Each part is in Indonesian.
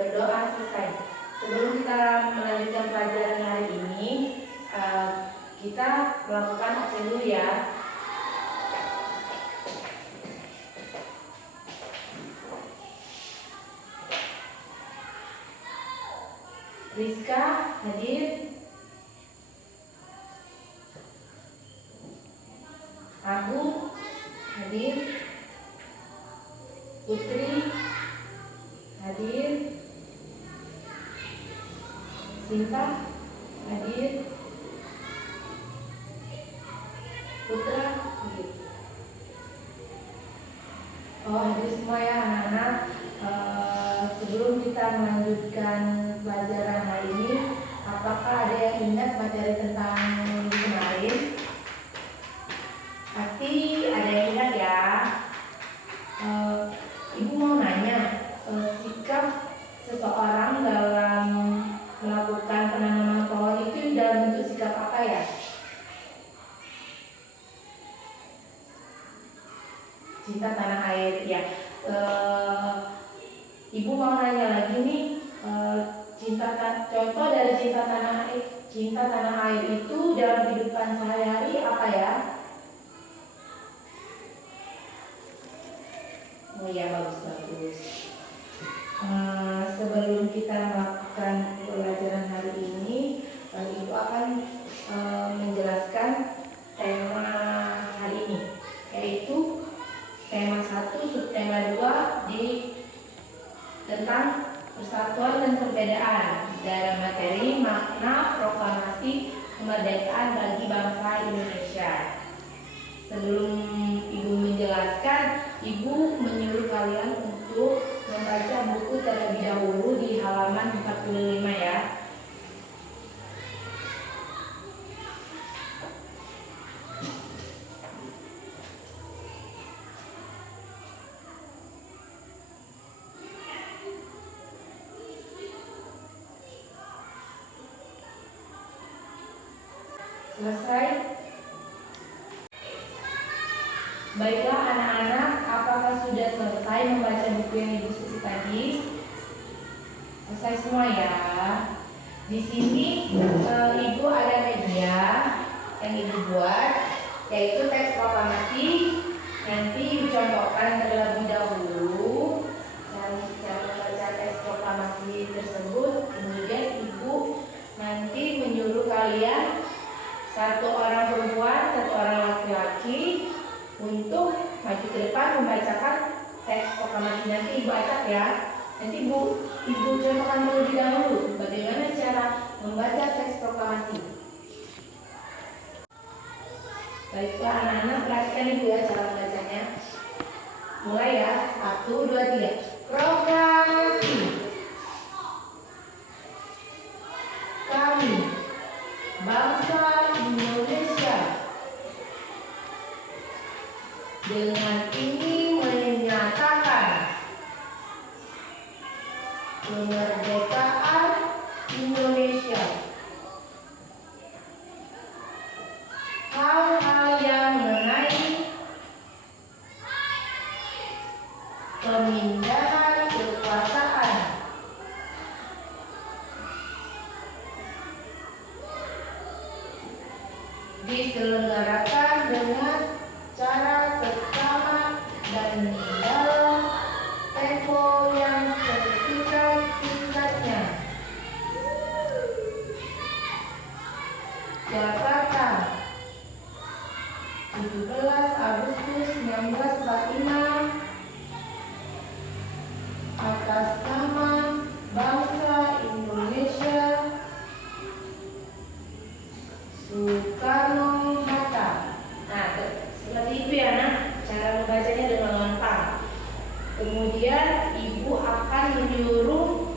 berdoa selesai. Sebelum kita melanjutkan pelajaran hari ini, kita melakukan absen dulu ya. Rizka hadir. Agung hadir. Putri hadir. Sinta hadir. Putra hadir. Hadir semua ya anak-anak. Sebelum kita melanjutkan pelajaran hari ini, apakah ada yang ingat materi tentang minggu kemarin? Pasti ada yang ingat ya. Ibu mau nanya, sikap seseorang dalam melakukan penanaman pohon itu dalam bentuk sikap apa ya? Cinta tanah air ya. Ibu mau nanya lagi nih, contoh dari cinta tanah air. Cinta tanah air itu dalam kehidupan sehari-hari apa ya? Oh ya, bagus. Sebelum kita melakukan pelajaran hari ini, Ibu akan menjelaskan tema hari ini, yaitu tema 1, subtema 2 tentang persatuan dan perbedaan dalam materi makna proklamasi kemerdekaan bagi bangsa Indonesia. Sebelum Ibu menjelaskan, Ibu menyuruh kalian untuk membaca buku terlebih dahulu di halaman 45 ya. Selesai? Baiklah anak-anak, apakah sudah selesai membaca buku yang Ibu susun tadi? Selesai semua ya. Di sini Ibu ada media yang Ibu buat, yaitu teks proklamasi. Nanti Ibu contohkan terlebih dahulu cara membaca teks proklamasi tersebut. Kemudian Ibu nanti menyuruh kalian, satu orang perempuan, satu orang laki-laki, untuk maju ke depan membacakan teks proklamasi. Nanti Ibu acak ya. Nanti Ibu contohkan terlebih dahulu bagaimana cara membaca teks proklamasi. Baiklah anak-anak, perhatikan Ibu ya cara membacanya. Mulai ya, 1, 2, 3. Proklamasi. Kami, bangsa Indonesia, dengan ini menyatakan kemerdekaan Indonesia. Hal-hal yang mengenai pemindahan kekuasaan diselenggarakan dengan cara seksama dan dalam tempo yang sesingkat-singkatnya. Jakarta, 17 Agustus 1945, atas nama bangsa Indonesia, Soekarno-Hatta. Nah, seperti itu ya nak, cara membacanya dengan lengkap. Kemudian Ibu akan menyuruh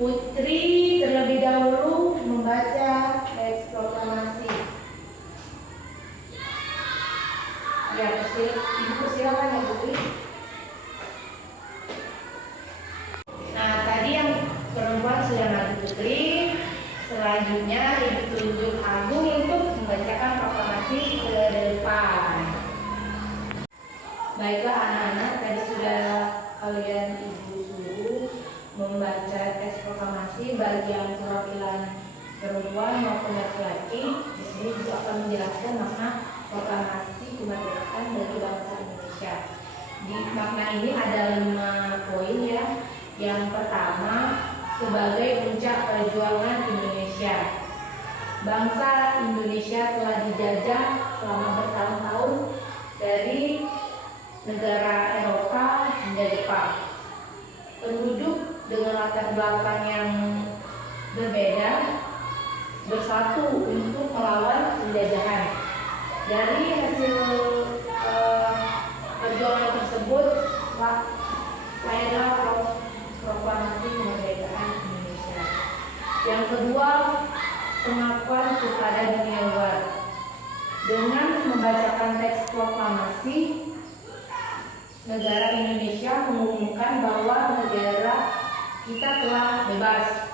Putri terlebih dahulu membaca teks proklamasi. Ya, Ibu persilakan ya Putri. Nah, tadi yang perempuan sudah maju Putri. Selanjutnya Ibu tunjuk Agung untuk membacakan proklamasi ke depan. Baiklah anak-anak, tadi sudah kalian Ibu suruh membaca teks proklamasi bagi yang perwakilan perempuan maupun laki-laki. Di sini juga akan menjelaskan makna proklamasi kemerdekaan bagi bangsa Indonesia. Di makna ini ada 5 poin ya. Yang pertama, sebagai puncak perjuangan Indonesia. Bangsa Indonesia telah dijajah selama bertahun-tahun dari negara Eropa hingga Jepang. Penduduk dengan latar belakang yang berbeda bersatu untuk melawan penjajahan. Dari hasil perjuangan tersebut lahirlah proklamasi kemerdekaan Indonesia. Yang kedua, pengakuan kepada dunia luar. Dengan membacakan teks proklamasi, negara Indonesia mengumumkan bahwa negara kita telah bebas,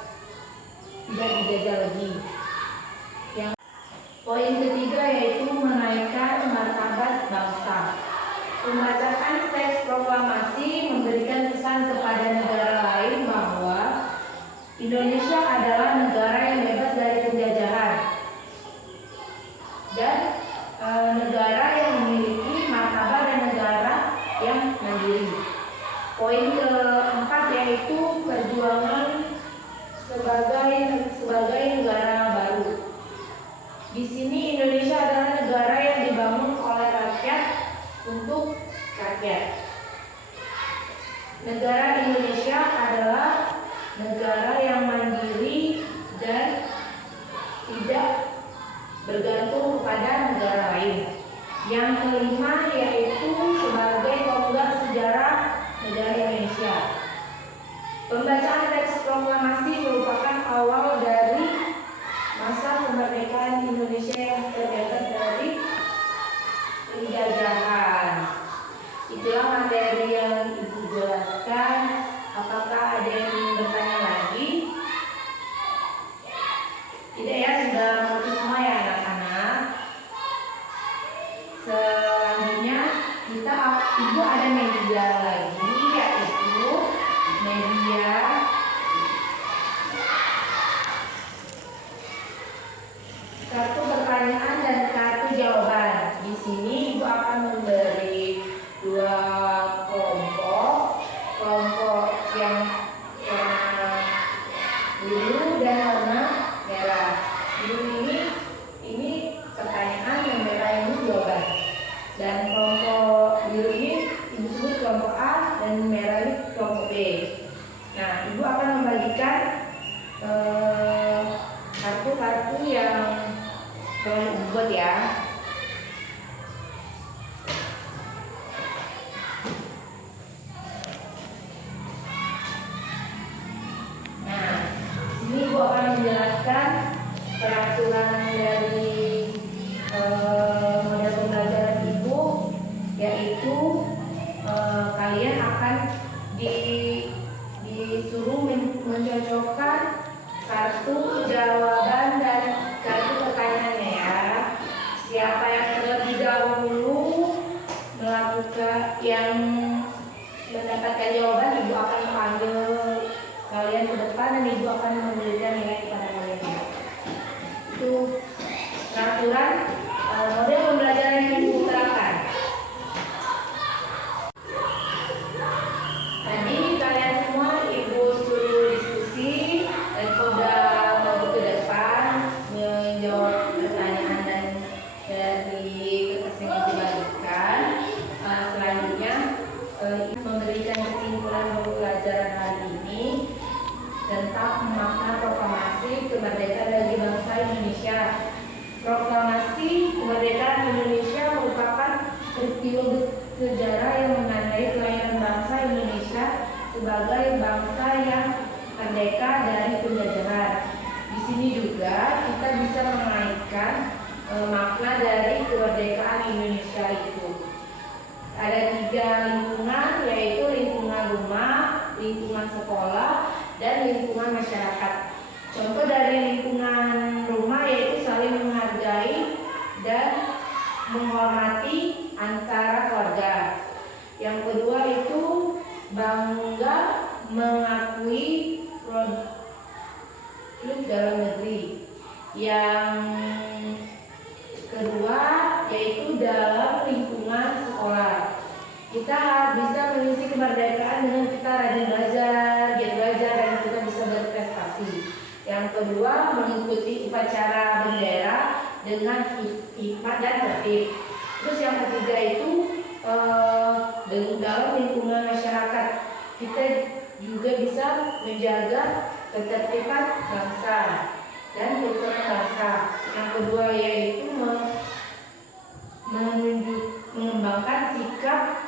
tidak dijajah lagi. Yang poin ketiga yaitu menaikkan martabat bangsa. Pembacaan teks proklamasi memberikan pesan kepada negara lain bahwa Indonesia adalah negara yang bebas dari penjajahan dan negara yang memiliki martabat dan negara yang mandiri. Poin keempat yaitu perjuangan sebagai negara baru. Di sini Indonesia adalah negara yang dibangun oleh rakyat untuk rakyat. Negara Indonesia adalah negara yang mandiri dan tidak bergantung kepada negara lain. Yang kelima yaitu sebagai tonggak sejarah negara Indonesia. Pembacaan teks proklamasi merupakan awal dari masa kemerdekaan Indonesia yang terbebas dari penjajahan. Itulah materi yang Ibu jelaskan. Apakah ada yang ingin bertanya lagi? Tidak ya, sudah mengerti semua ya anak-anak. Selanjutnya Ibu ada media lagi, yaitu media kartu pertanyaan dan kartu jawaban. Di sini Ibu akan memberi 2 kelompok yang warna biru dan warna merah. Biru ini pertanyaan, yang merah ini jawaban. Dan kelompok biru ini Ibu sebut kelompok A dan merah ini kelompok B. Nah, Ibu akan membagikan kartu-kartu yang telah Ibu buat ya. Nah, sini Ibu akan menjelaskan peraturan dari model pembelajaran Ibu, yaitu kalian akan disuruh mencocokkan kartu jawaban dan kartu pertanyaannya ya. Siapa yang terlebih dahulu melakukan yang mendapatkan jawaban, Ibu akan panggil kalian ke depan dan Ibu akan memberikan nilai kepada kalian. Itu peraturan model pembelajaran yang Ibu terapkan. Tadi kalian semua Ibu suruh diskusi dan sudah maju ke depan menjawab pertanyaan dan dari kertas yang dibagikan. Selanjutnya memberikan kesimpulan pembelajaran hari ini tentang makna proklamasi kemerdekaan bagi bangsa Indonesia. Proklamasi kemerdekaan Indonesia merupakan peristiwa sejarah yang menandai kelahiran bangsa Indonesia sebagai bangsa yang merdeka dari penjajahan. Di sini juga kita bisa mengaitkan makna dari kemerdekaan Indonesia itu. Ada 3 lingkungan, yaitu lingkungan rumah, lingkungan sekolah, dan lingkungan masyarakat. Contoh dari lingkungan rumah yaitu saling menghargai dan menghormati antara keluarga. Yang kedua itu bangga mengakui kita bisa mengisi kemerdekaan dengan kita rajin belajar, giat belajar, dan kita bisa berprestasi. Yang kedua, mengikuti upacara bendera dengan hikmat dan tertib. Terus yang ketiga itu dalam lingkungan masyarakat kita juga bisa menjaga ketertiban bangsa dan kerukunan bangsa. Yang kedua yaitu mengembangkan sikap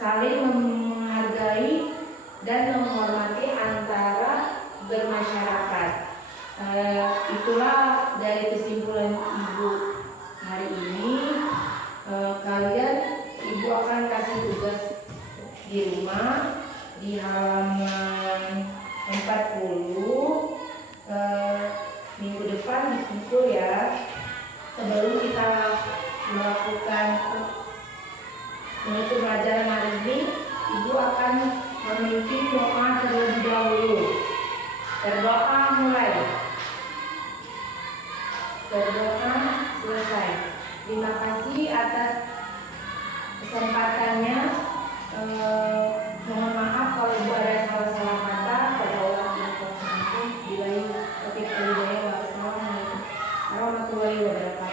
saling menghargai dan menghormati antara bermasyarakat. Itulah dari kesimpulan Ibu hari ini. Kalian Ibu akan kasih tugas di rumah di halaman 40 minggu depan dikumpul ya. Sebelum kita melakukan menutup pelajaran hari ini, Ibu akan memimpin doa terlebih dahulu. Berdoa mulai. Berdoa selesai. Terima kasih atas kesempatannya. Mohon maaf kalau Ibu ada salah-salah kata. Pada Allah Wassalamualaikum warahmatullahi wabarakatuh.